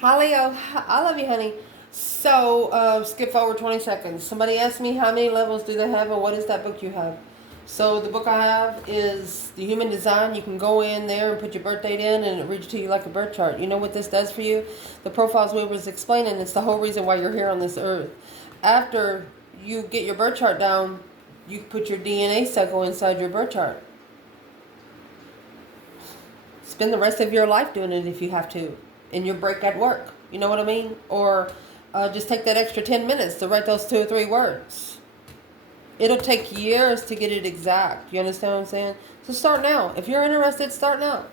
Hi, Leo. I love you, honey. So, skip forward 20 seconds. Somebody asked me how many levels do they have and what is that book you have? So, the book I have is The Human Design. You can go in there and put your birth date in and it reads to you like a birth chart. You know what this does for you? The profiles we was explaining, it's the whole reason why you're here on this earth. After you get your birth chart down, you put your DNA cycle inside your birth chart. Spend the rest of your life doing it if you have to in your break at work. You know what I mean? Or just take that extra 10 minutes to write those 2 or 3 words. It'll take years to get it exact. You understand what I'm saying? So start now. If you're interested, start now.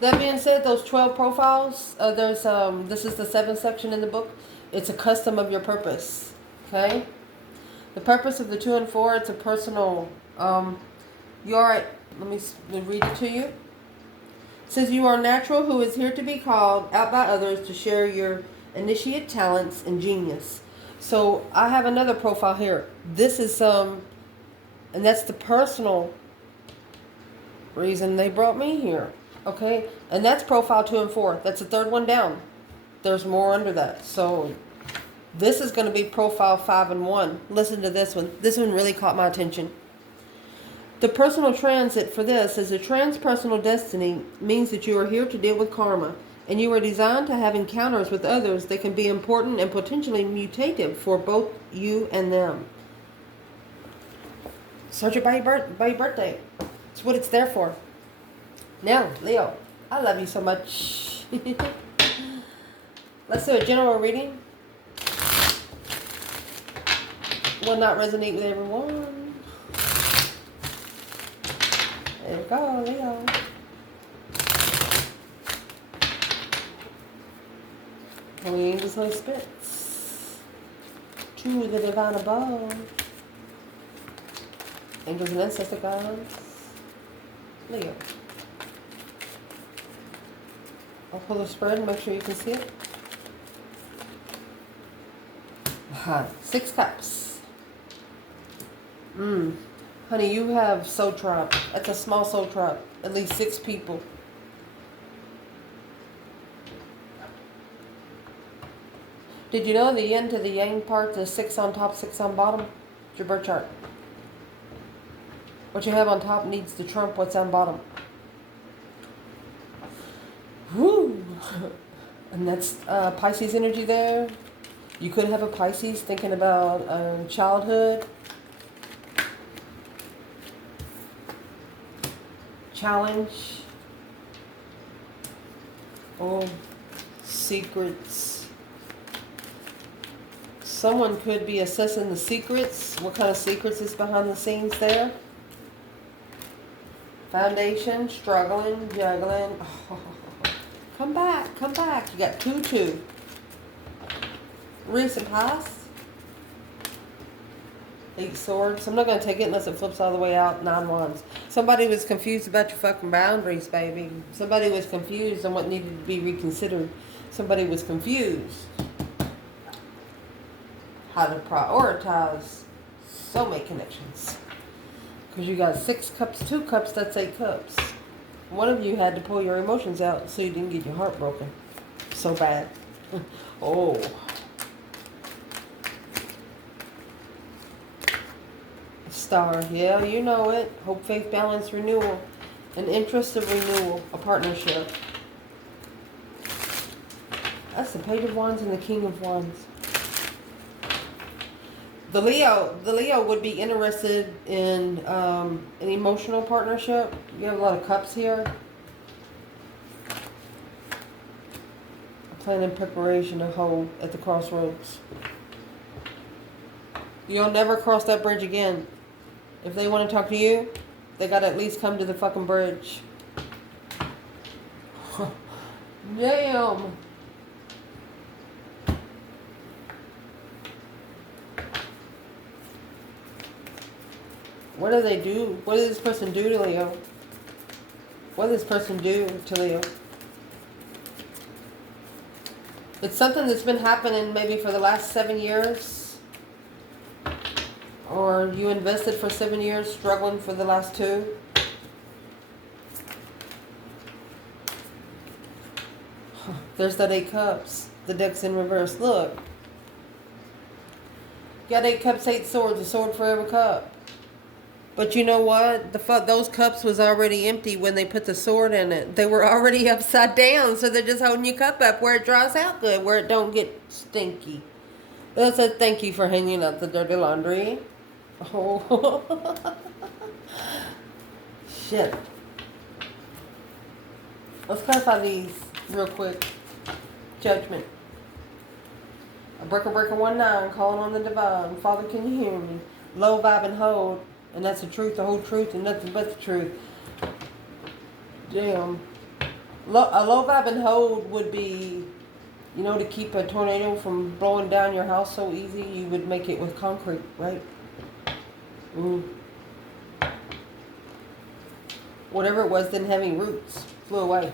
That being said, those 12 profiles, this is the 7th section in the book. It's a custom of your purpose. Okay? The purpose of the 2 and 4, it's a personal, you are, let me read it to you. It says you are natural who is here to be called out by others to share your initiate talents and genius. So I have another profile here. This is and that's the personal reason they brought me here. Okay, and that's profile 2 and 4. That's the third one down. There's more under that. So this is going to be profile 5 and 1. Listen to this one. This one really caught my attention. The personal transit for this is a transpersonal destiny means that you are here to deal with karma, and you are designed to have encounters with others that can be important and potentially mutative for both you and them. Search it by your birthday. It's what it's there for. Now, Leo, I love you so much. Let's do a general reading. Will not resonate with everyone. There you go, Leo. Holy angels, Holy spirits. To the divine above. Angels and ancestor gods. Leo. I'll pull the spread and make sure you can see it. 6 cups. Honey, you have soul tribe. That's a small soul tribe. At least 6 people. Did you know the yin to the yang part is 6 on top, 6 on bottom? It's your birth chart. What you have on top needs to trump what's on bottom. Woo! And that's Pisces energy there. You could have a Pisces thinking about childhood. Challenge. Oh, secrets. Someone could be assessing the secrets. What kind of secrets is behind the scenes there? Foundation, struggling, juggling. Oh, come back, come back. You got 2-2. Recent past. 8 swords. I'm not going to take it unless it flips all the way out. 9 wands. Somebody was confused about your fucking boundaries, baby. Somebody was confused on what needed to be reconsidered. Somebody was confused. How to prioritize soulmate connections. Because you got 6 cups, 2 cups, that's 8 cups. One of you had to pull your emotions out so you didn't get your heart broken. So bad. Oh. Star, yeah, you know it. Hope, faith, balance, renewal. An interest of renewal. A partnership. That's the Page of Wands and the King of Wands. The Leo would be interested in an emotional partnership. You have a lot of cups here. A plan and preparation to hold at the crossroads. You'll never cross that bridge again. If they want to talk to you, they got to at least come to the fucking bridge. Damn. What do they do? What does this person do to Leo? What does this person do to Leo? It's something that's been happening maybe for the last 7 years. Or you invested for 7 years, struggling for the last 2. There's that 8 cups. The deck's in reverse. Look. You got 8 cups, 8 swords. A sword for every cup. But you know what? Those cups was already empty when they put the sword in it. They were already upside down, so they're just holding your cup up where it dries out good, where it don't get stinky. It said thank you for hanging out the dirty laundry. Oh. Shit. Let's clarify these real quick. Judgment. A breaker 19, calling on the divine. Father, can you hear me? Low vibe and hold. And that's the truth, the whole truth, and nothing but the truth. Damn. A low vibe and hold would be, you know, to keep a tornado from blowing down your house so easy, you would make it with concrete, right? Whatever it was didn't have any roots. Flew away.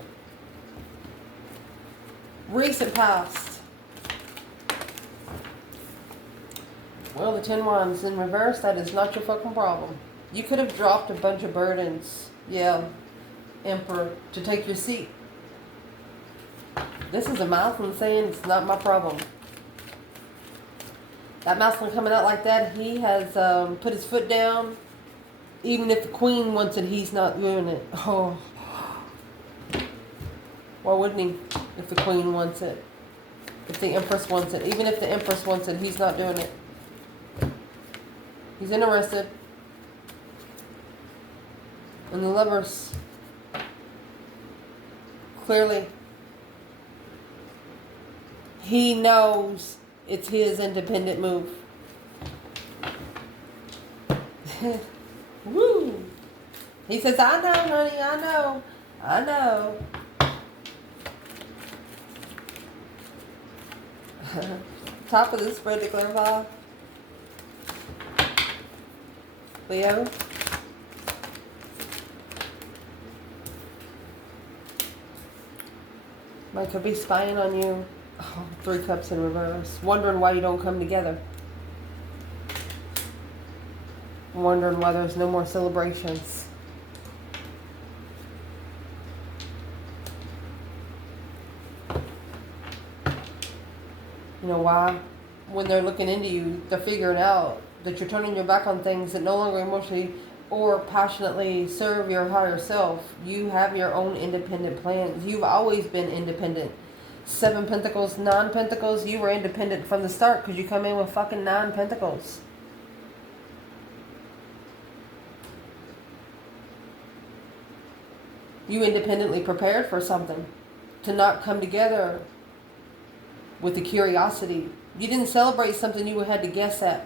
Recent past. Well, the 10 wands in reverse, that is not your fucking problem. You could have dropped a bunch of burdens. Yeah, Emperor, to take your seat. This is a Mousman saying it's not my problem. That Mousman coming out like that, he has put his foot down. Even if the Queen wants it, he's not doing it. Oh. Why wouldn't he if the Queen wants it? If the Empress wants it. Even if the Empress wants it, he's not doing it. He's interested. And the Lovers. Clearly. He knows it's his independent move. Woo! He says, I know, honey, I know. I know. Top of the spread to clarify. Leo. Might could be spying on you. Oh, 3 cups in reverse. Wondering why you don't come together. Wondering why there's no more celebrations. You know why? When they're looking into you, they're figuring out that you're turning your back on things that no longer emotionally or passionately serve your higher self. You have your own independent plans. You've always been independent. 7 Pentacles, 9 Pentacles, you were independent from the start because you come in with fucking 9 Pentacles. You independently prepared for something. To not come together with the curiosity. You didn't celebrate something you had to guess at.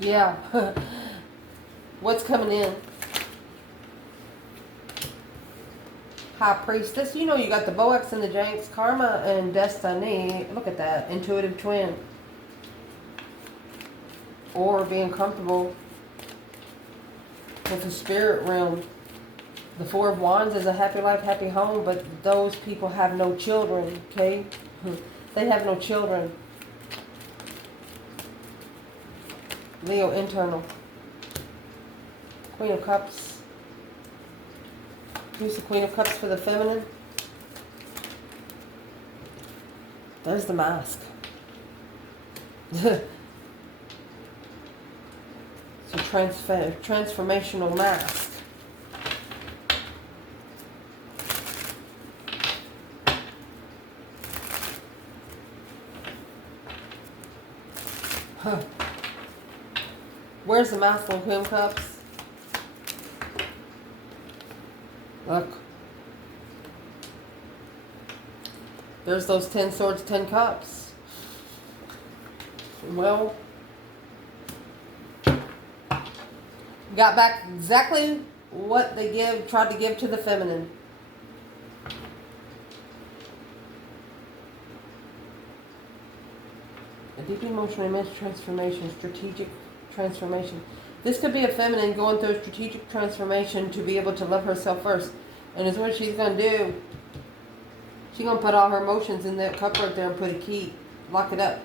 Yeah. What's coming in? High Priestess. You know you got the Boax and the Janks. Karma and Destiny. Look at that. Intuitive twin. Or being comfortable with the spirit realm. The 4 of Wands is a happy life, happy home, but those people have no children, okay? They have no children. Leo internal. Queen of Cups. Who's the Queen of Cups for the feminine? There's the mask. It's a transformational mask. Huh. Where's the masculine Queen of Cups? Look. There's those 10 swords, 10 cups. Well, got back exactly what they tried to give to the feminine. A deep emotional immense transformation, strategic transformation. This could be a feminine going through a strategic transformation to be able to love herself first. And it's what she's going to do. She's going to put all her emotions in that cup right there and put a key. Lock it up.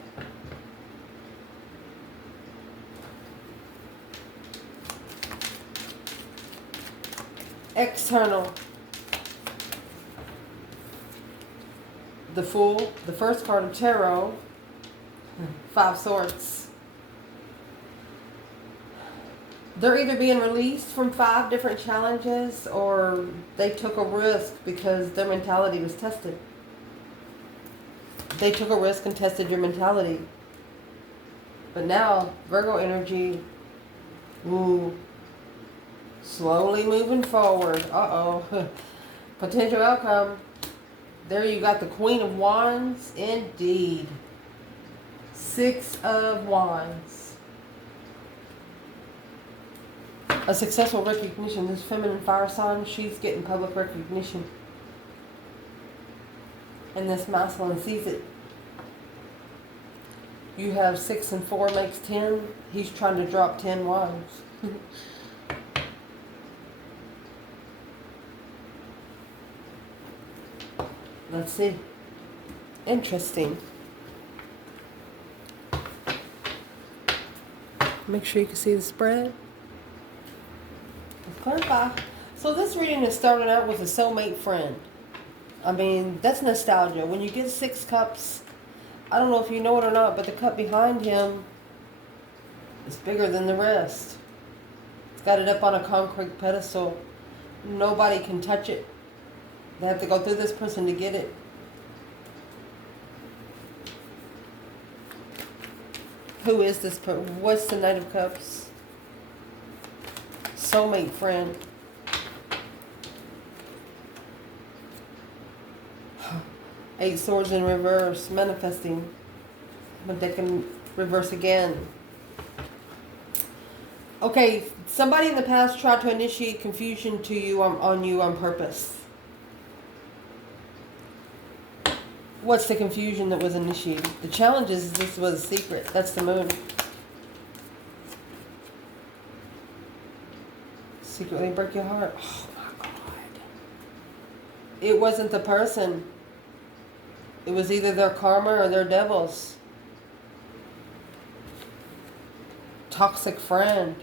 External. The Fool, the first card of Tarot, 5 Swords. They're either being released from 5 different challenges, or they took a risk because their mentality was tested. They took a risk and tested your mentality. But now, Virgo energy, ooh, slowly moving forward. Uh-oh. Potential outcome. There you got the Queen of Wands. Indeed. 6 of Wands. A successful recognition. This feminine fire sign, she's getting public recognition. And this masculine sees it. You have 6 and 4 makes 10. He's trying to drop 10 wands. Let's see. Interesting. Make sure you can see the spread. Let's clarify. So this reading is starting out with a soulmate friend. I mean, that's nostalgia. When you get 6 cups, I don't know if you know it or not, but the cup behind him is bigger than the rest. It's got it up on a concrete pedestal. Nobody can touch it. They have to go through this person to get it. Who is this person? What's the Knight of Cups? Soulmate friend. Eight Swords in reverse, manifesting. But they can reverse again. Okay, somebody in the past tried to initiate confusion to you on you on purpose. What's the confusion that was initiated? The challenge is this was a secret. That's the Moon. Secretly break your heart. Oh my God. It wasn't the person. It was either their karma or their devils. Toxic friend.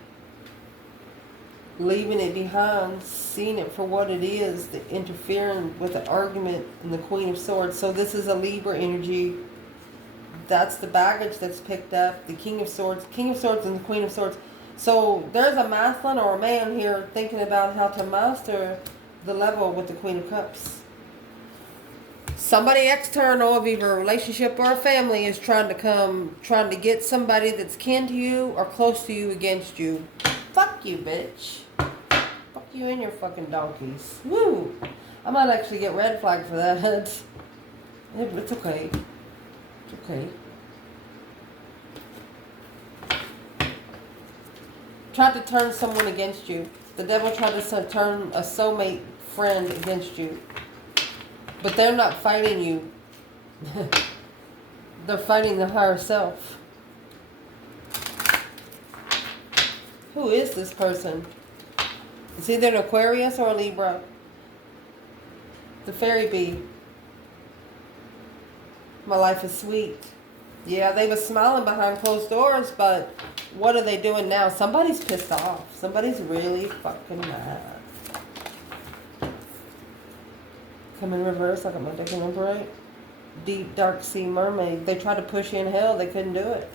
Leaving it behind, seeing it for what it is, the interfering with the argument and the Queen of Swords. So this is a Libra energy. That's the baggage that's picked up. The King of Swords and the Queen of Swords. So there's a masculine or a man here thinking about how to master the level with the Queen of Cups. Somebody external of either a relationship or a family is trying to get somebody that's kin to you or close to you against you. Fuck you, bitch. Fuck you and your fucking donkeys. Woo! I might actually get red flagged for that. It's okay. It's okay. Tried to turn someone against you. The devil tried to turn a soulmate friend against you. But they're not fighting you. They're fighting the higher self. Who is this person? It's either an Aquarius or a Libra. The fairy bee. My life is sweet. Yeah, they were smiling behind closed doors, but what are they doing now? Somebody's pissed off. Somebody's really fucking mad. Come in reverse, I got my dick in upright. Deep, dark sea mermaid. They tried to push you in hell. They couldn't do it.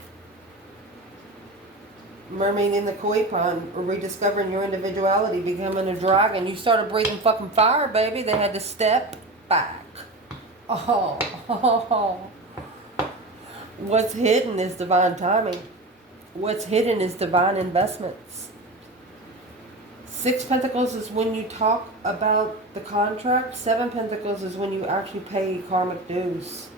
Mermaid in the koi pond, rediscovering your individuality, becoming a dragon. You started breathing fucking fire, baby. They had to step back. Oh. What's hidden is divine timing. What's hidden is divine investments. 6 Pentacles is when you talk about the contract. 7 Pentacles is when you actually pay karmic dues.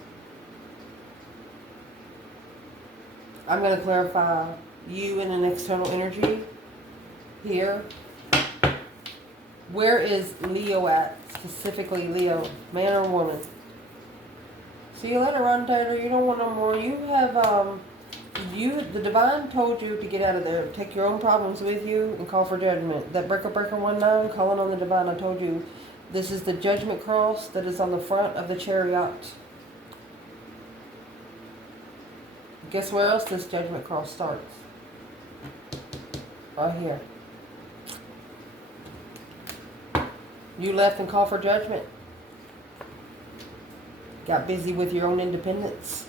I'm going to clarify you in an external energy here. Where is Leo at? Specifically Leo, man or woman? See you later, Ron Taylor. You don't want no more. You have, the divine told you to get out of there. Take your own problems with you and call for judgment. That breaker 19, calling on the divine. I told you, this is the judgment cross that is on the front of the chariot. Guess where else this judgment cross starts? Right here. You left and called for judgment. got busy with your own independence.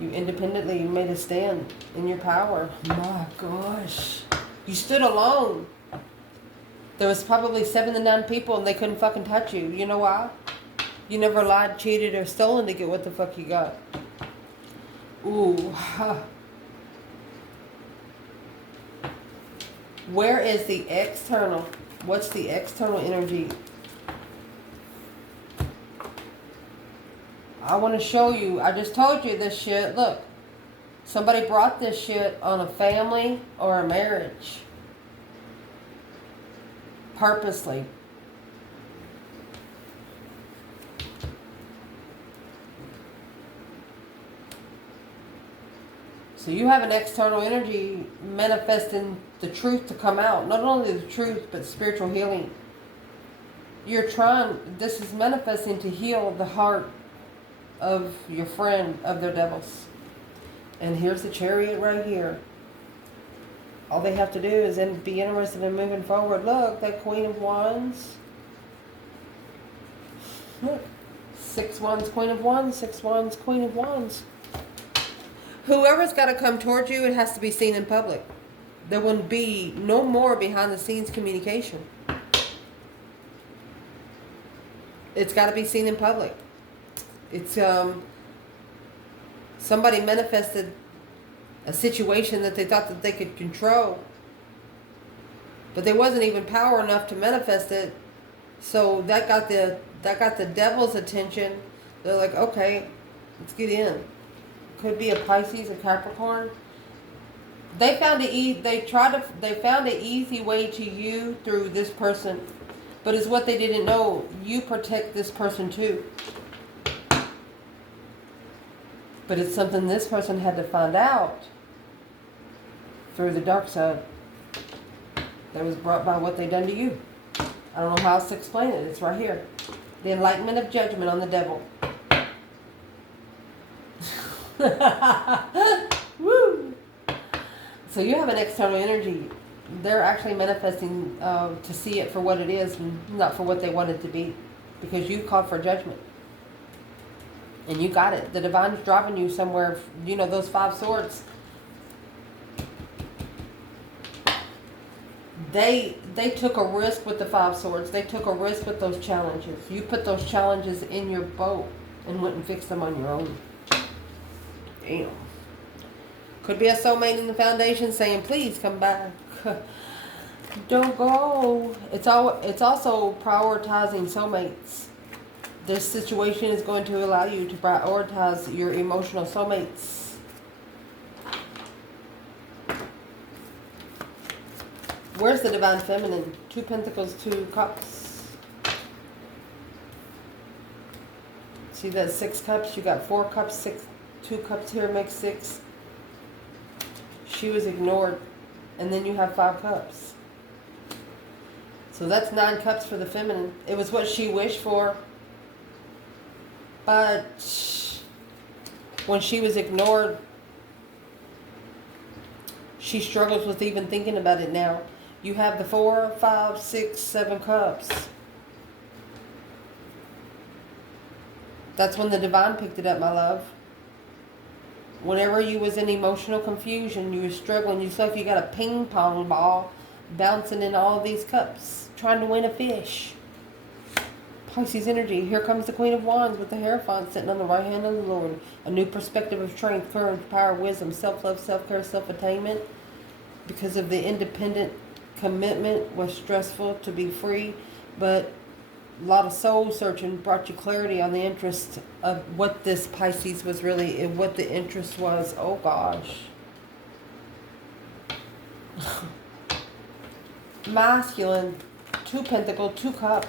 You independently made a stand in your power. My gosh. You stood alone. There was probably 7 to 9 people and they couldn't fucking touch you. You know why? You never lied, cheated, or stolen to get what the fuck you got. Ooh. Where is the external? What's the external energy? I want to show you. I just told you this shit. Look. Somebody brought this shit on a family or a marriage. Purposely. So you have an external energy manifesting the truth to come out. Not only the truth, but spiritual healing. You're trying, this is manifesting to heal the heart of your friend, of their devils. And here's the Chariot right here. All they have to do is be interested in moving forward. Look, that Queen of Wands. Look. 6 Wands, Queen of Wands, 6 Wands, Queen of Wands. Whoever's got to come towards you, it has to be seen in public. There will be no more behind the scenes communication. It's got to be seen in public. It's somebody manifested a situation that they thought that they could control, but there wasn't even power enough to manifest it. So that got the devil's attention. They're like, okay, let's get in. Could be a Pisces, a Capricorn. They found they found an easy way to you through this person, but it's what they didn't know. You protect this person too. But it's something this person had to find out through the dark side that was brought by what they done to you. I don't know how else to explain it. It's right here. The enlightenment of judgment on the devil. Woo! So you have an external energy. They're actually manifesting to see it for what it is and not for what they want it to be. Because you called for judgment. And you got it. The divine's driving you somewhere. You know, those 5 swords. They took a risk with the 5 swords. They took a risk with those challenges. You put those challenges in your boat and went and fixed them on your own. Damn. Could be a soulmate in the foundation saying, please come back. Don't go. It's also prioritizing soulmates. This situation is going to allow you to prioritize your emotional soulmates. Where's the divine feminine? 2 Pentacles, 2 Cups. See that 6 cups? You got 4 cups, 6. 2 cups here makes 6. She was ignored. And then you have 5 cups. So that's 9 cups for the feminine. It was what she wished for. But when she was ignored, she struggles with even thinking about it now. You have the 4, 5, 6, 7 cups. That's when the divine picked it up, my love. Whenever you was in emotional confusion, you were struggling, you felt like you got a ping pong ball bouncing in all of these cups, trying to win a fish. Pisces energy. Here comes the Queen of Wands with the Hierophant sitting on the right hand of the Lord. A new perspective of strength, courage, power, wisdom, self-love, self-care, self-attainment. Because of the independent commitment was stressful to be free, but a lot of soul searching brought you clarity on the interest of what this Pisces was really, and what the interest was. Oh gosh. Masculine, 2 Pentacle, 2 Cup.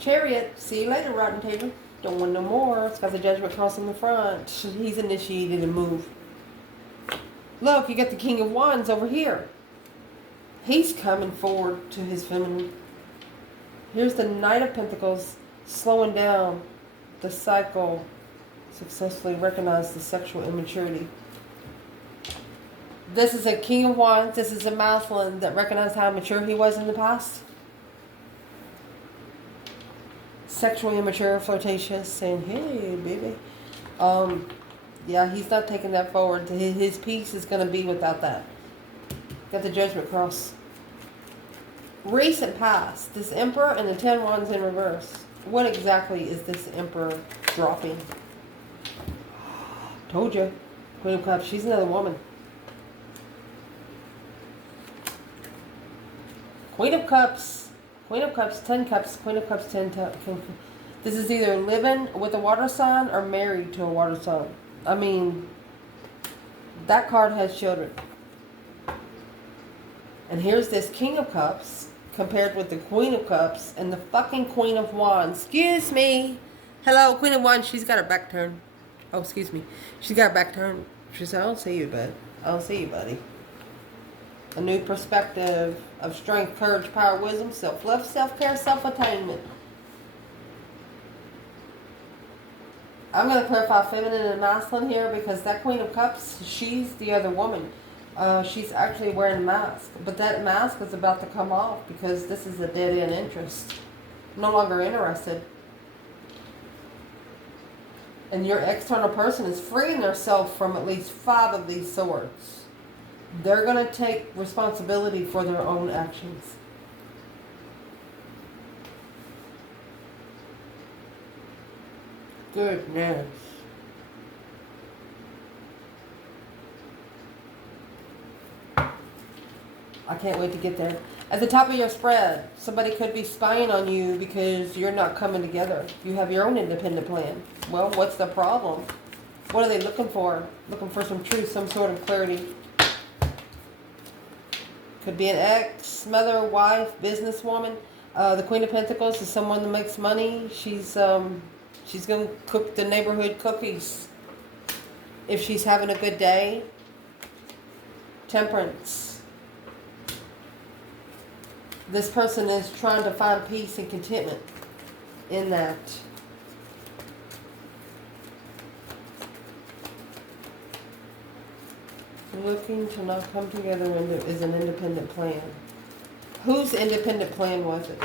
Chariot, see you later, rotten table. Don't want no more. It's got the Judgment Cross in the front. He's initiated a move. Look, you got the King of Wands over here. He's coming forward to his feminine. Here's the Knight of Pentacles, slowing down the cycle. Successfully recognize the sexual immaturity. This is a King of Wands. This is a masculine that recognized how mature he was in the past. Sexually immature, flirtatious, saying, hey, baby. Yeah, he's not taking that forward. His peace is going to be without that. Got the Judgment Cross. Recent past. This Emperor and the 10 Wands in reverse. What exactly is this Emperor dropping? Told you. Queen of Cups. She's another woman. Queen of Cups. Queen of Cups, 10 Cups. Queen of Cups, 10 Cups. This is either living with a water sign or married to a water sign. I mean, that card has children. And here's this King of Cups compared with the Queen of Cups and the fucking Queen of Wands. Excuse me. Hello, Queen of Wands. She's got her back turned. Oh, excuse me. She's got her back turned. She said, I don't see you, bud. I don't see you, buddy. A new perspective of strength, courage, power, wisdom, self-love, self-care, self-attainment. I'm going to clarify feminine and masculine here because that Queen of Cups, she's the other woman. She's actually wearing a mask. But that mask is about to come off because this is a dead-end interest. No longer interested. And your external person is freeing themselves from at least 5 of these swords. They're going to take responsibility for their own actions. Goodness. I can't wait to get there. At the top of your spread, somebody could be spying on you because you're not coming together. You have your own independent plan. Well, what's the problem? What are they looking for? Looking for some truth, some sort of clarity. Could be an ex, mother, wife, businesswoman. The Queen of Pentacles is someone that makes money. She's going to cook the neighborhood cookies. If she's having a good day. Temperance. This person is trying to find peace and contentment in that. Looking to not come together is an independent plan. Whose independent plan was it?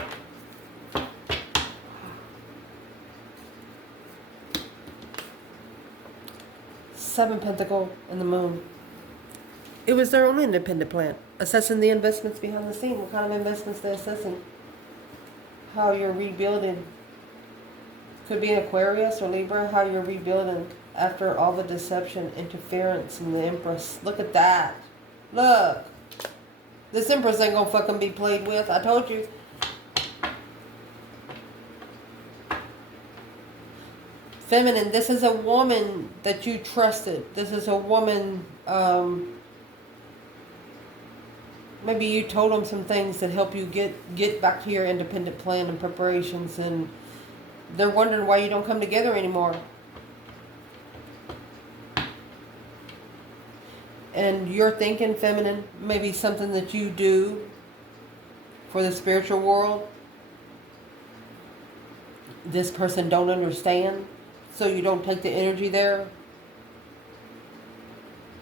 Seven Pentacle and the Moon. It was their own independent plan. Assessing the investments behind the scene. What kind of investments they're assessing. How you're rebuilding. Could be an Aquarius or Libra. How you're rebuilding after all the deception, interference, and the Empress. Look at that. Look. This Empress ain't gonna fucking be played with. I told you. Feminine. This is a woman that you trusted. This is a woman... maybe you told them some things that help you get back to your independent plan and preparations, and they're wondering why you don't come together anymore. And you're thinking, feminine, maybe something that you do for the spiritual world. This person don't understand, so you don't take the energy there.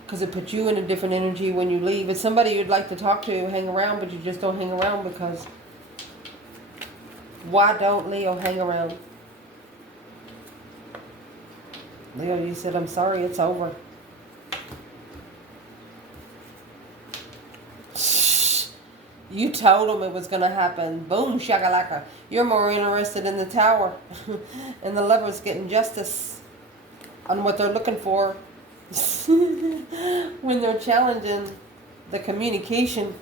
Because it puts you in a different energy when you leave. It's somebody you'd like to talk to, hang around, but you just don't hang around because... Why don't Leo hang around? Leo, you said, I'm sorry, it's over. Shh. You told them it was going to happen. Boom, shakalaka. You're more interested in the Tower. And the Lovers getting justice on what they're looking for. When they're challenging the communication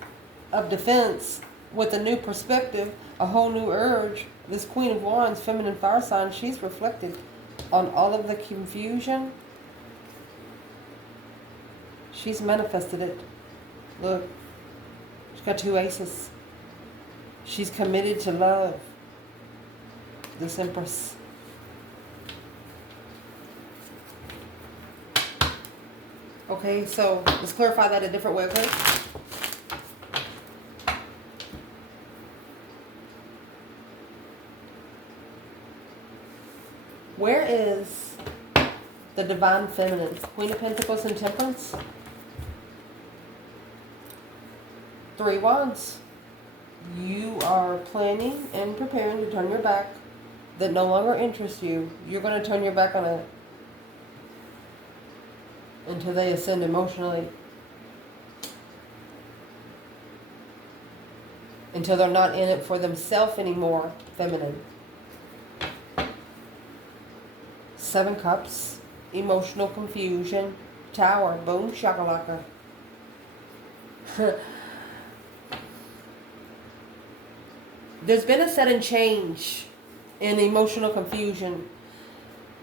of defense with a new perspective, a whole new urge. This Queen of Wands, feminine fire sign, she's reflected on all of the confusion. She's manifested it. Look, she's got 2 aces. She's committed to love. This Empress. Okay, so let's clarify that a different way, okay? Where is the Divine Feminine? Queen of Pentacles and Temperance? 3 Wands. You are planning and preparing to turn your back that no longer interests you, you're going to turn your back on it until they ascend emotionally. Until they're not in it for themselves anymore, feminine. 7 Cups, emotional confusion, Tower, boom, shakalaka. There's been a sudden change in emotional confusion.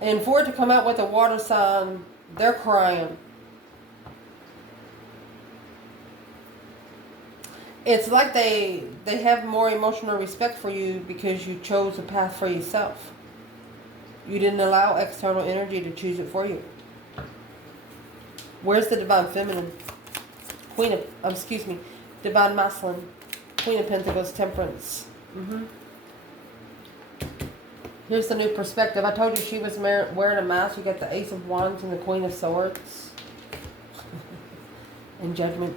And for it to come out with a water sign, they're crying. It's like they have more emotional respect for you because you chose a path for yourself. You didn't allow external energy to choose it for you. Where's the Divine Feminine? Divine Masculine. Queen of Pentacles, Temperance. Here's the new perspective. I told you she was wearing a mask. You got the Ace of Wands and the Queen of Swords. And Judgment.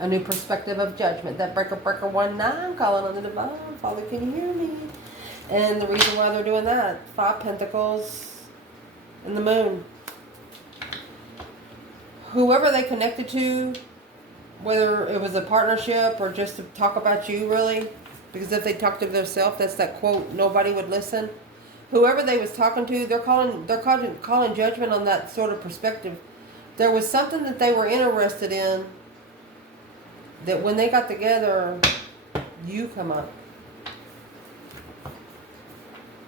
A new perspective of judgment. That breaker 19 calling on the Divine. Father, can you hear me? And the reason why they're doing that. 5 Pentacles and the Moon. Whoever they connected to, whether it was a partnership or just to talk about you, really, because if they talked to themselves, that's that quote, nobody would listen. Whoever they was talking to, they're calling judgment on that sort of perspective. There was something that they were interested in that when they got together, you come up.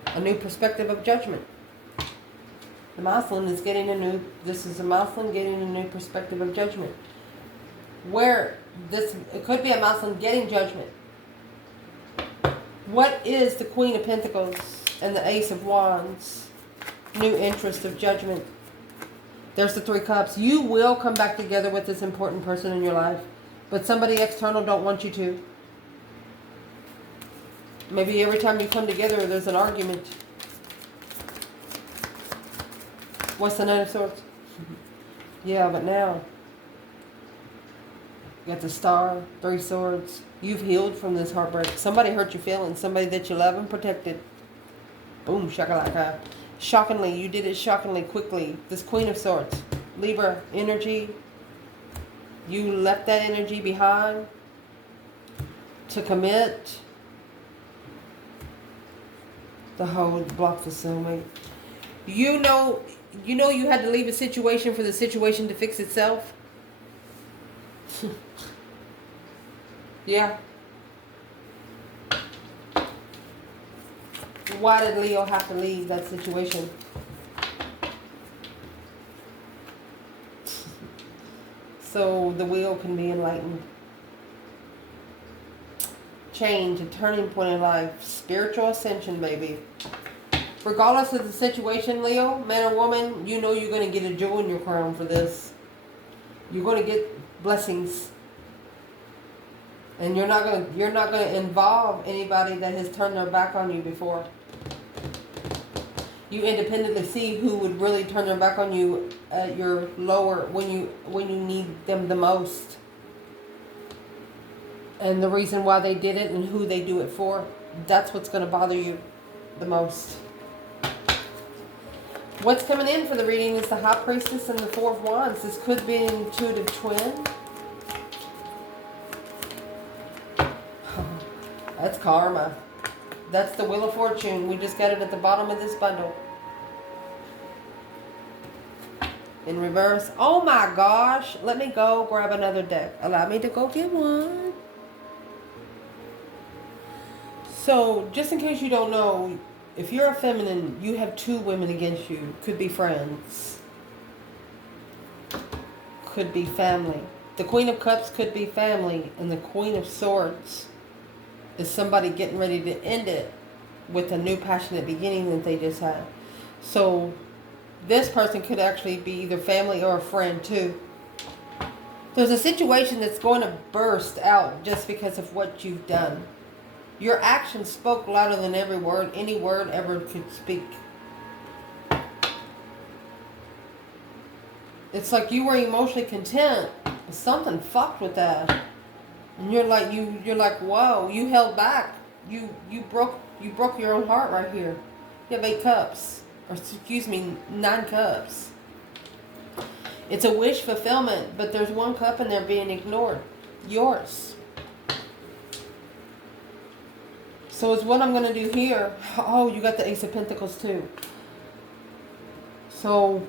A new perspective of judgment. The masculine is getting this is a masculine getting a new perspective of judgment. It could be a masculine getting judgment. What is the Queen of Pentacles and the Ace of Wands? New interest of judgment. There's the 3 Cups. You will come back together with this important person in your life. But somebody external don't want you to. Maybe every time you come together, there's an argument. What's the Nine of Swords? Yeah, but now you got the Star, 3 Swords. You've healed from this heartbreak. Somebody hurt your feelings. Somebody that you love and protected. Boom, shakalaka. Shockingly, you did it shockingly quickly. This Queen of Swords. Libra energy. You left that energy behind to commit. The hold, block the soulmate. You know you had to leave a situation for the situation to fix itself. Yeah. Why did Leo have to leave that situation? So the wheel can be enlightened. Change, a turning point in life. Spiritual ascension, baby. Regardless of the situation, Leo, man or woman, you know you're going to get a jewel in your crown for this. You're going to get blessings. And you're not going to involve anybody that has turned their back on you before. You independently see who would really turn their back on you at your lower when you need them the most. And the reason why they did it and who they do it for. That's what's going to bother you the most. What's coming in for the reading is the High Priestess and the 4 of Wands. This could be an intuitive twin. That's karma. That's the Wheel of Fortune. We just got it at the bottom of this bundle. In reverse. Oh my gosh. Let me go grab another deck. Allow me to go get one. So, just in case you don't know, if you're a feminine, you have 2 women against you. Could be friends. Could be family. The Queen of Cups could be family. And the Queen of Swords is somebody getting ready to end it with a new passionate beginning that they just had. So, this person could actually be either family or a friend too. There's a situation that's going to burst out just because of what you've done. Your actions spoke louder than every word any word ever could speak. It's like you were emotionally content, but something fucked with that. And you're like, whoa, you held back. You broke your own heart right here. You have 8 cups. Or excuse me, 9 cups. It's a wish fulfillment, but there's 1 cup in there being ignored. Yours. So it's what I'm going to do here. Oh, you got the Ace of Pentacles too. So,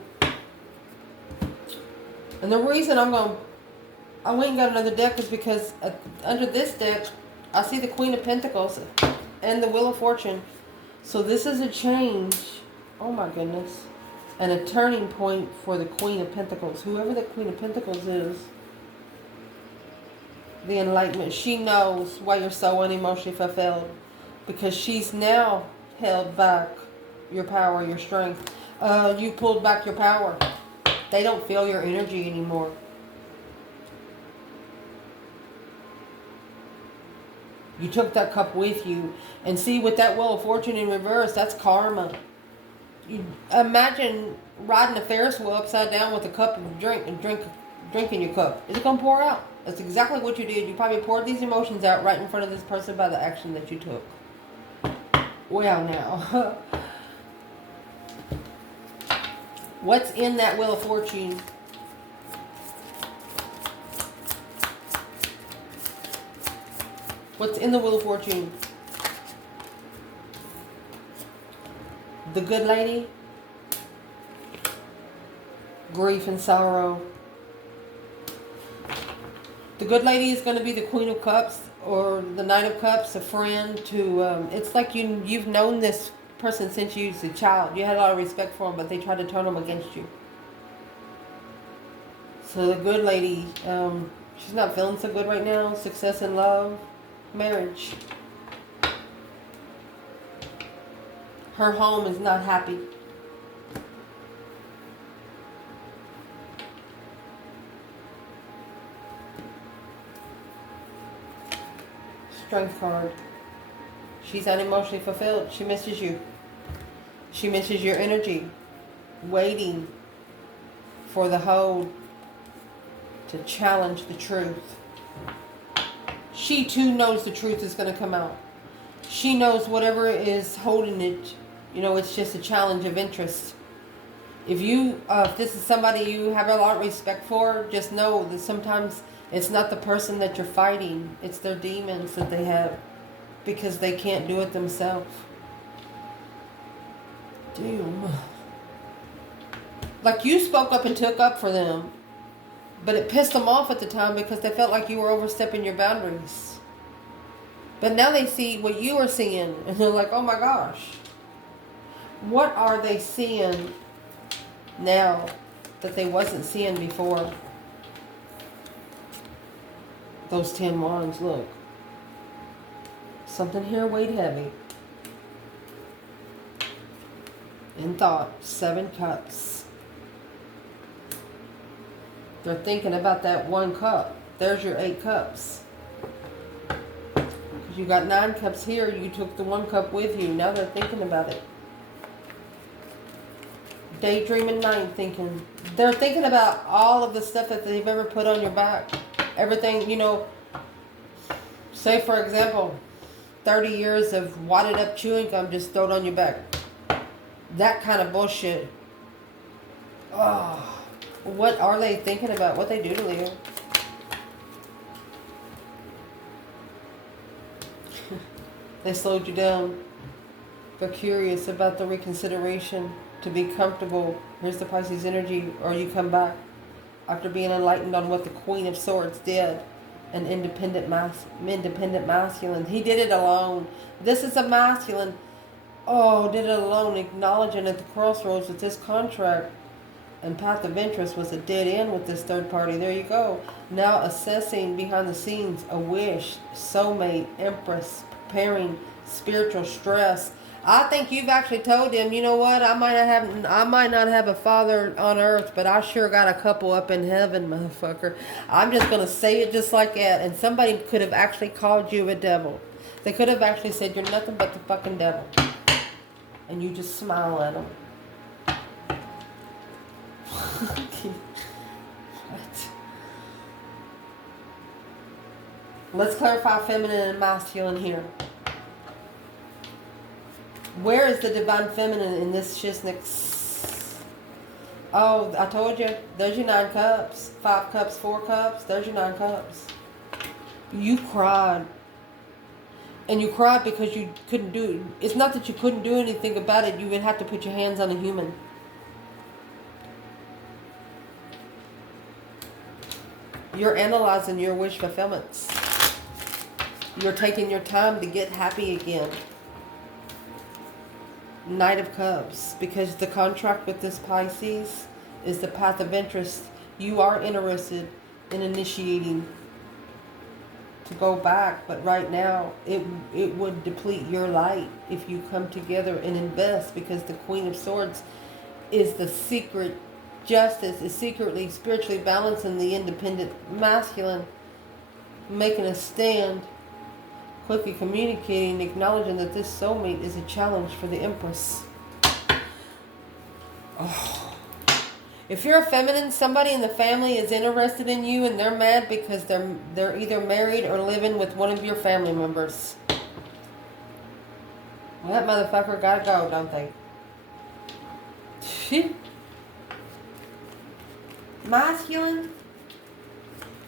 and the reason I went and got another deck is because under this deck, I see the Queen of Pentacles and the Wheel of Fortune. So this is a change. Oh my goodness. And a turning point for the Queen of Pentacles. Whoever the Queen of Pentacles is. The enlightenment. She knows why you're so unemotionally fulfilled. Because she's now held back your power, your strength. You pulled back your power. They don't feel your energy anymore. You took that cup with you. And see, with that Wheel of Fortune in reverse, that's karma. You imagine riding a Ferris wheel upside down with a cup of drink in your cup. Is it going to pour out? That's exactly what you did. You probably poured these emotions out right in front of this person by the action that you took. Well, now. What's in that Wheel of Fortune? What's in the Wheel of Fortune? The Good Lady. Grief and sorrow. The Good Lady is going to be the Queen of Cups or the Knight of Cups, a friend to, it's like you've known this person since you was a child. You had a lot of respect for them, but they tried to turn them against you. So the Good Lady, she's not feeling so good right now. Success in love, marriage. Her home is not happy. Strength card. She's unemotionally fulfilled. She misses you. She misses your energy. Waiting for the hold to challenge the truth. She too knows the truth is going to come out. She knows whatever is holding it, it's just a challenge of interest. If this is somebody you have a lot of respect for, just know that sometimes it's not the person that you're fighting. It's their demons that they have because they can't do it themselves. Damn. Like you spoke up and took up for them, but it pissed them off at the time because they felt like you were overstepping your boundaries. But now they see what you are seeing and they're like, oh my gosh. What are they seeing now that they wasn't seeing before? Those 10 wands, look. Something here weighed heavy. In thought, 7 cups. They're thinking about that 1 cup. There's your 8 cups. Because you got 9 cups here. You took the 1 cup with you. Now they're thinking about it. Daydreaming night thinking. They're thinking about all of the stuff that they've ever put on your back. Everything, say for example, 30 years of wadded up chewing gum just thrown on your back. That kind of bullshit. Oh, what are they thinking about? What they do to you? They slowed you down. They're curious about the reconsideration to be comfortable. Here's the Pisces energy, or you come back after being enlightened on what the Queen of Swords did. An independent masculine. He did it alone. This is a masculine. Oh, did it alone, acknowledging at the crossroads that this contract and path of interest was a dead end with this third party. There you go. Now assessing behind the scenes a wish, soulmate, empress, preparing, spiritual stress. I think you've actually told him, you know what, I might not have a father on earth, but I sure got a couple up in heaven, motherfucker. I'm just going to say it just like that. And somebody could have actually called you a devil. They could have actually said you're nothing but the fucking devil. And you just smile at them. What? Let's clarify feminine and masculine here. Where is the divine feminine in this shiznix? Oh, I told you. There's your 9 cups. 5 cups, 4 cups. There's your 9 cups. You cried. And you cried because you couldn't do it. It's not that you couldn't do anything about it. You would have to put your hands on a human. You're analyzing your wish fulfillments. You're taking your time to get happy again. Knight of Cups. Because the contract with this Pisces is the path of interest. You are interested in initiating to go back, but right now it would deplete your light if you come together and invest, because the Queen of Swords is the secret justice, is secretly spiritually balancing the independent masculine, making a stand, quickly communicating, acknowledging that this soulmate is a challenge for the Empress. Oh. If you're a feminine, somebody in the family is interested in you and they're mad because they're either married or living with one of your family members. Well, that motherfucker gotta go, don't they? Masculine?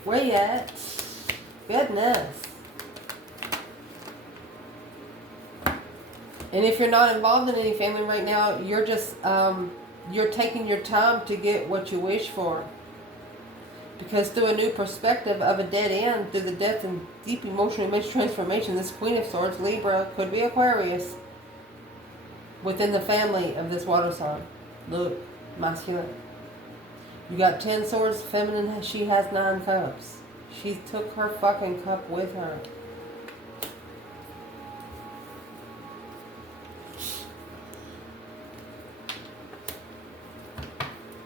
Where you at? Goodness. And if you're not involved in any family right now, you're just you're taking your time to get what you wish for. Because through a new perspective of a dead end, through the death and deep emotional image transformation, this Queen of Swords, Libra, could be Aquarius, within the family of this water sign. Look, masculine. You got 10 swords, feminine, she has 9 cups. She took her fucking cup with her.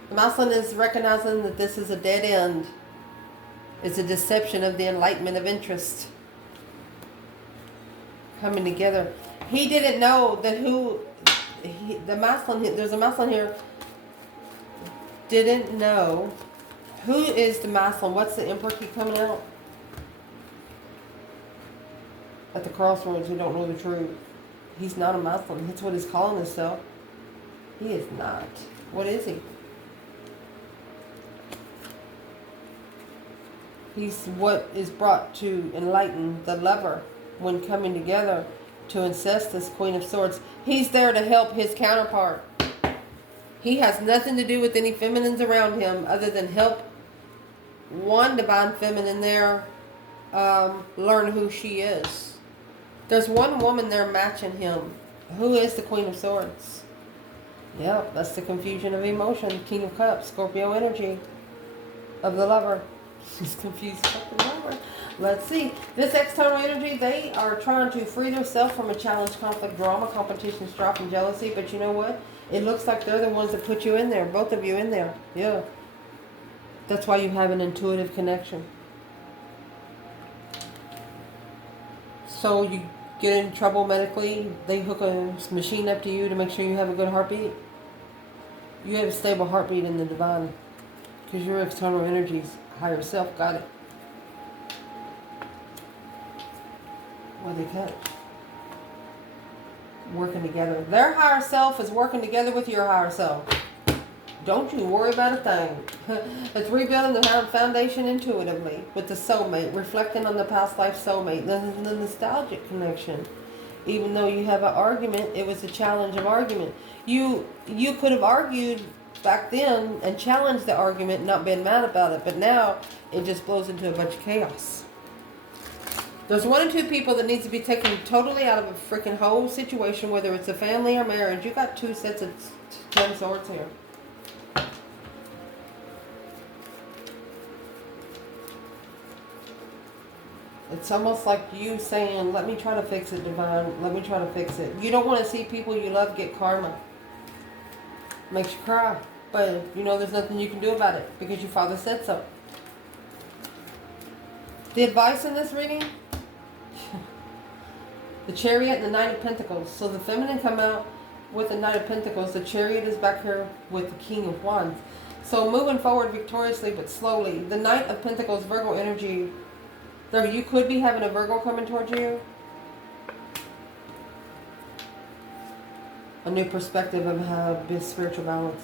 The masculine is recognizing that this is a dead end. It's a deception of the enlightenment of interest coming together. He didn't know that the masculine, there's a masculine here, didn't know. Who is the masculine? What's the Emperor keep coming out? At the crossroads, we don't know the truth. He's not a masculine. That's what he's calling himself. He is not. What is he? He's what is brought to enlighten the lover when coming together to incest this Queen of Swords. He's there to help his counterpart. He has nothing to do with any feminines around him other than help one divine feminine there learn who she is. There's one woman there matching him. Who is the Queen of Swords? Yep, that's the confusion of emotion. King of Cups, Scorpio energy of the lover. She's confused about the lover. Let's see. This external energy, they are trying to free themselves from a challenge, conflict, drama, competition, strife, and jealousy. But you know what? It looks like they're the ones that put you in there. Both of you in there. Yeah. That's why you have an intuitive connection. So you get in trouble medically, they hook a machine up to you to make sure you have a good heartbeat. You have a stable heartbeat in the divine. Because your external energies, higher self, got it. What they catch? Working together. Their higher self is working together with your higher self. Don't you worry about a thing. It's rebuilding the foundation intuitively with the soulmate, reflecting on the past life soulmate, the nostalgic connection. Even though you have an argument, it was a challenge of argument. You could have argued back then and challenged the argument, not been mad about it, but now it just blows into a bunch of chaos. There's 1 or 2 people that needs to be taken totally out of a freaking whole situation, whether it's a family or marriage. You got 2 sets of 10 swords here. It's almost like you saying, let me try to fix it, divine. Let me try to fix it. You don't want to see people you love get karma. Makes you cry. But you know there's nothing you can do about it because your father said so. The advice in this reading, the Chariot and the Knight of Pentacles. So the feminine come out with the Knight of Pentacles. The Chariot is back here with the King of Wands. So moving forward victoriously but slowly. The Knight of Pentacles, Virgo energy. There, you could be having a Virgo coming towards you. A new perspective of how spiritual balance.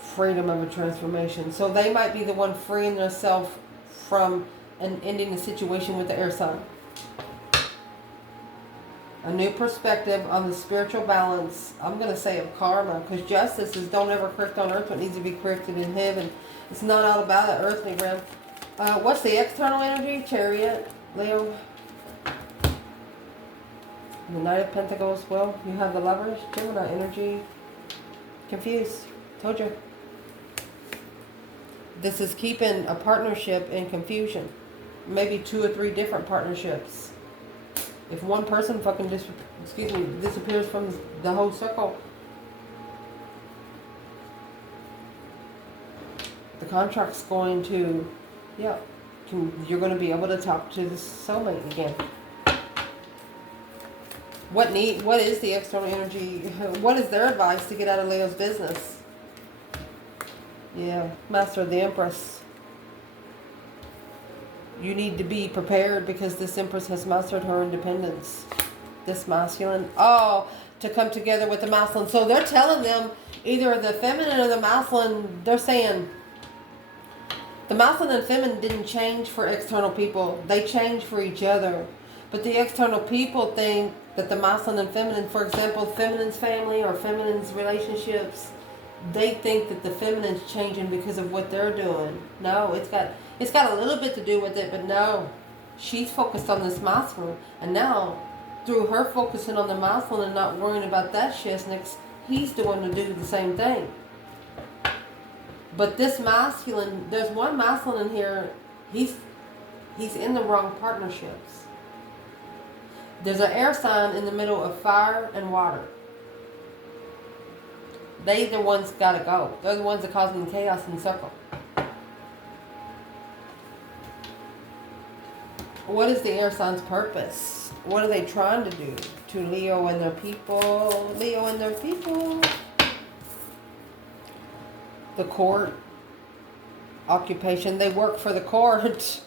Freedom of a transformation. So they might be the one freeing themselves from and ending the situation with the air sign. A new perspective on the spiritual balance. I'm going to say of karma, because justice is don't ever correct on earth what needs to be corrected in heaven. It's not all about the earthly realm. What's the external energy? Chariot, Leo. The Knight of Pentacles. Well, you have the Lovers, Gemini energy. Confused. Told you. This is keeping a partnership in confusion. Maybe 2 or 3 different partnerships. If one person fucking disappears from the whole circle, the contract's going to, you're going to be able to talk to the soulmate again. What is the external energy? What is their advice to get out of Leo's business? Yeah, Master of the Empress. You need to be prepared because this Empress has mastered her independence. This masculine. Oh, to come together with the masculine. So they're telling them either the feminine or the masculine. They're saying the masculine and feminine didn't change for external people. They changed for each other. But the external people think that the masculine and feminine, for example, feminine's family or feminine's relationships, they think that the feminine's changing because of what they're doing. No, it's got a little bit to do with it, but no. She's focused on this masculine. And now, through her focusing on the masculine and not worrying about that shit, he's the one to do the same thing. But this masculine, there's one masculine in here, he's in the wrong partnerships. There's an air sign in the middle of fire and water. They the ones gotta go. They're the ones that causing the chaos in the circle. What is the air sign's purpose? What are they trying to do to Leo and their people? Leo and their people. The court. Occupation. They work for the court.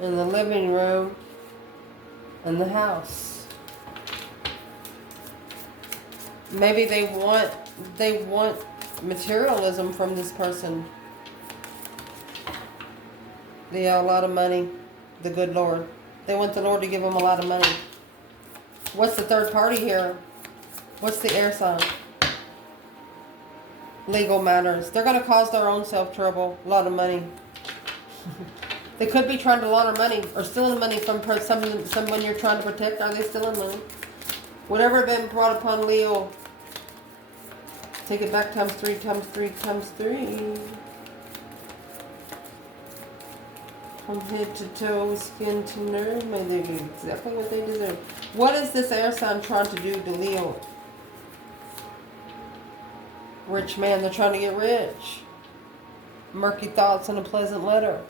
In the living room. And the house. Maybe they want materialism from this person. They have a lot of money. The good Lord. They want the Lord to give them a lot of money. What's the third party here? What's the air sign? Legal matters. They're going to cause their own self trouble. A lot of money. They could be trying to launder money or stealing money from someone you're trying to protect. Are they stealing money? Whatever been brought upon Leo, take it back times 3, times 3, times 3. From head to toe, skin to nerve, may they do exactly what they deserve. What is this air sign trying to do to Leo? Rich man, they're trying to get rich. Murky thoughts and a pleasant letter.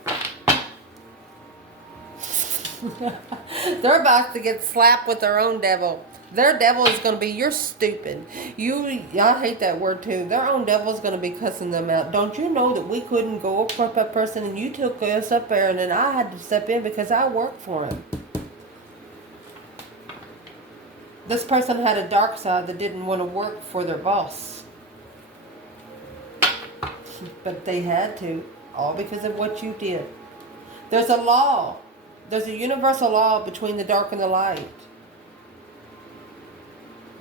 They're about to get slapped with their own devil. Their devil is going to be, you're stupid. I hate that word too. Their own devil is going to be cussing them out. Don't you know that we couldn't go up for that person and you took us up there and then I had to step in because I worked for him. This person had a dark side that didn't want to work for their boss. But they had to. All because of what you did. There's a law. There's a universal law between the dark and the light.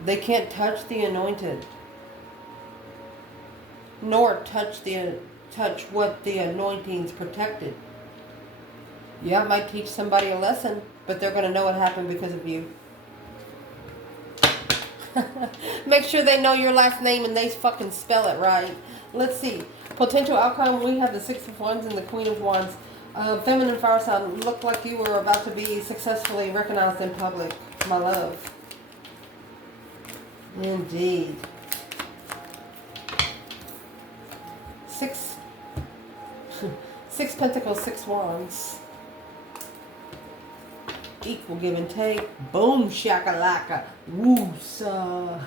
They can't touch the anointed, nor touch what the anointing's protected. Yeah, it might teach somebody a lesson, but they're going to know what happened because of you. Make sure they know your last name and they fucking spell it right. Let's see. Potential outcome, we have the 6 of Wands and the Queen of Wands. Feminine fire sign, looked like you were about to be successfully recognized in public, my love. Indeed. 6 Pentacles, 6 Wands. Equal give and take. Boom shakalaka. Woo-saw.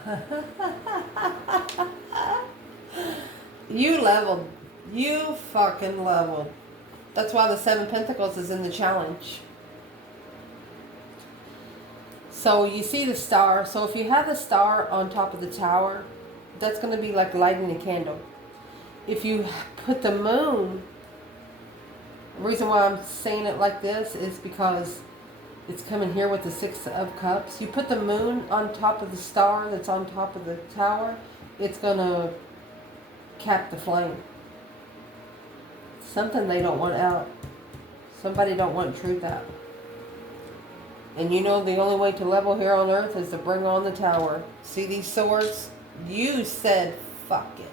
You leveled. You fucking leveled. That's why the 7 Pentacles is in the challenge. So you see the star. So if you have the star on top of the tower, that's going to be like lighting a candle. If you put the moon, the reason why I'm saying it like this is because it's coming here with the Six of Cups. You put the moon on top of the star that's on top of the tower, it's going to cap the flame. Something they don't want out. Somebody don't want truth out. And you know the only way to level here on earth is to bring on the tower. See these swords? You said fuck it.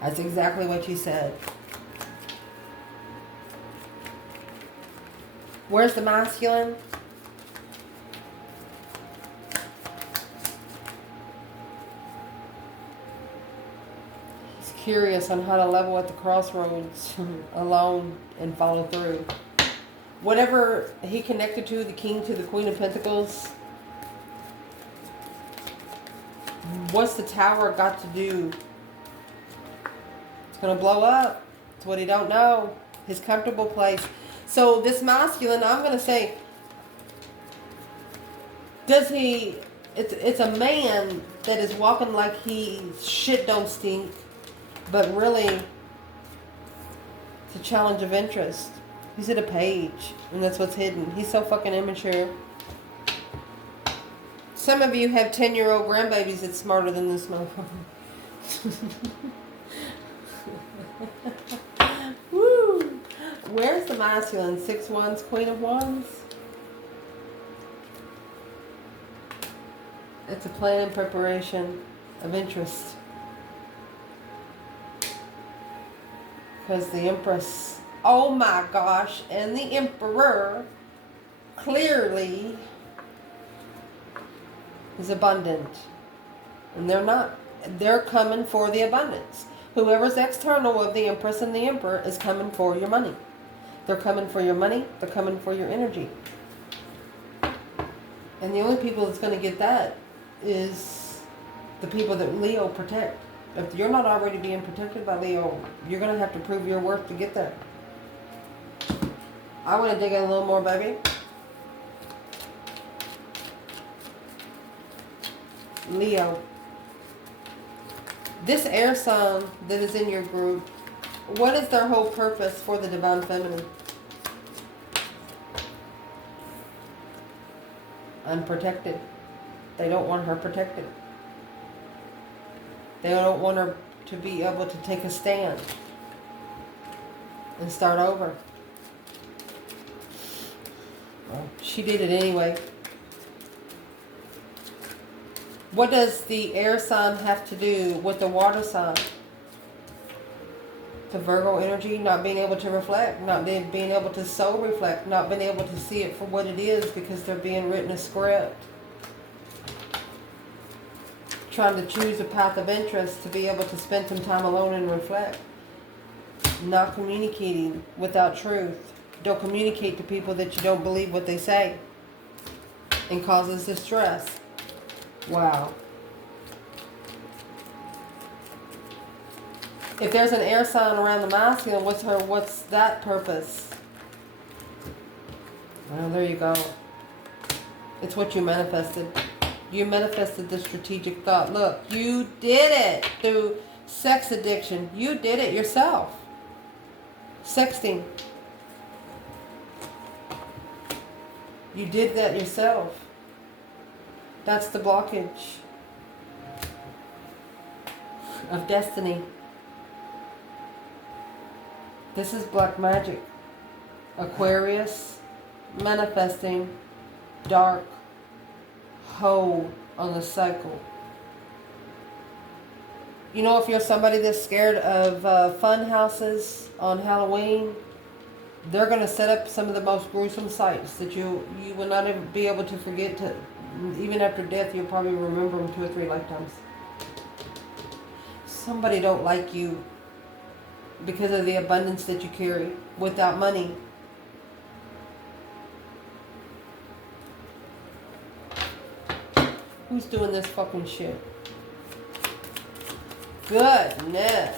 That's exactly what you said. Where's the masculine? He's curious on how to level at the crossroads alone and follow through. Whatever he connected to, the King to the Queen of Pentacles, what's the tower got to do? It's going to blow up. It's what he don't know. His comfortable place. So this masculine, I'm going to say, does he, it's a man that is walking like he shit don't stink, but really it's a challenge of interest. He's at a page, and that's what's hidden. He's so fucking immature. Some of you have 10-year-old grandbabies that's smarter than this motherfucker. Woo! Where's the masculine? 6 Wands, Queen of Wands? It's a plan and preparation of interest. Because the Empress... Oh my gosh, and the Emperor clearly is abundant. And they're not. They're coming for the abundance. Whoever's external of the Empress and the Emperor is coming for your money. They're coming for your money. They're coming for your energy. And the only people that's going to get that is the people that Leo protect. If you're not already being protected by Leo, you're going to have to prove your worth to get there. I want to dig in a little more, baby. Leo. This air sign that is in your group, what is their whole purpose for the Divine Feminine? Unprotected. They don't want her protected. They don't want her to be able to take a stand and start over. Well, she did it anyway. What does the air sign have to do with the water sign? The Virgo energy, not being able to reflect, not being able to soul reflect, not being able to see it for what it is because they're being written a script. Trying to choose a path of interest to be able to spend some time alone and reflect. Not communicating without truth. Don't communicate to people that you don't believe what they say. And causes distress. Wow. If there's an air sign around the masculine, what's that purpose? Well, there you go. It's what you manifested. You manifested the strategic thought. Look, you did it through sex addiction. You did it yourself. Sexting. You did that yourself. That's the blockage of destiny. This is black magic. Aquarius, manifesting, dark, hole on the cycle. You know, if you're somebody that's scared of fun houses on Halloween, they're going to set up some of the most gruesome sights that you will not ever be able to forget. Even after death, you'll probably remember them 2 or 3 lifetimes. Somebody don't like you because of the abundance that you carry without money. Who's doing this fucking shit? Goodness.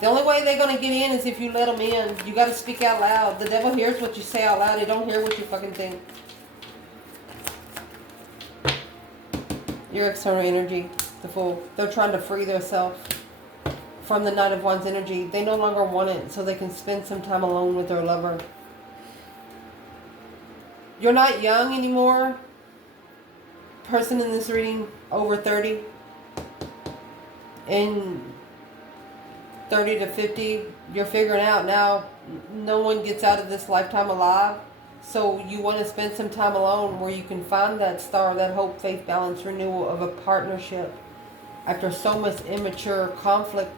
The only way they're going to get in is if you let them in. You got to speak out loud. The devil hears what you say out loud. They don't hear what you fucking think. Your external energy, the Fool. They're trying to free themselves from the Knight of Wands energy. They no longer want it, so they can spend some time alone with their lover. You're not young anymore. Person in this reading, over 30. And 30 to 50, you're figuring out now no one gets out of this lifetime alive. So you want to spend some time alone where you can find that star, that hope, faith, balance, renewal of a partnership. After so much immature conflict,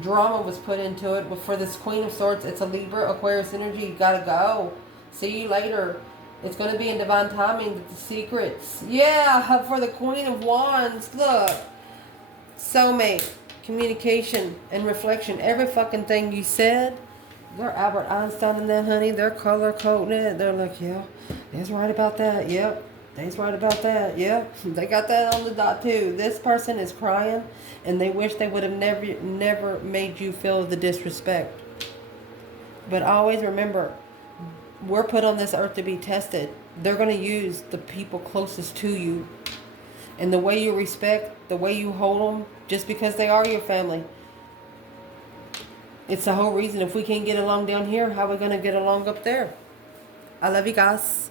drama was put into it. But for this Queen of Swords, it's a Libra, Aquarius energy. You got to go. See you later. It's going to be in divine timing. The secrets. Yeah, for the Queen of Wands. Look. Soulmate. Communication and reflection. Every fucking thing you said. They're Albert Einstein in that, honey. They're color coding it. They're like, yeah, they's right about that. Yep. They's right about that. Yep. They got that on the dot too. This person is crying and they wish they would have never made you feel the disrespect. But always remember, we're put on this earth to be tested. They're going to use the people closest to you. And the way you respect, the way you hold them, just because they are your family. It's the whole reason. If we can't get along down here, how are we going to get along up there? I love you guys.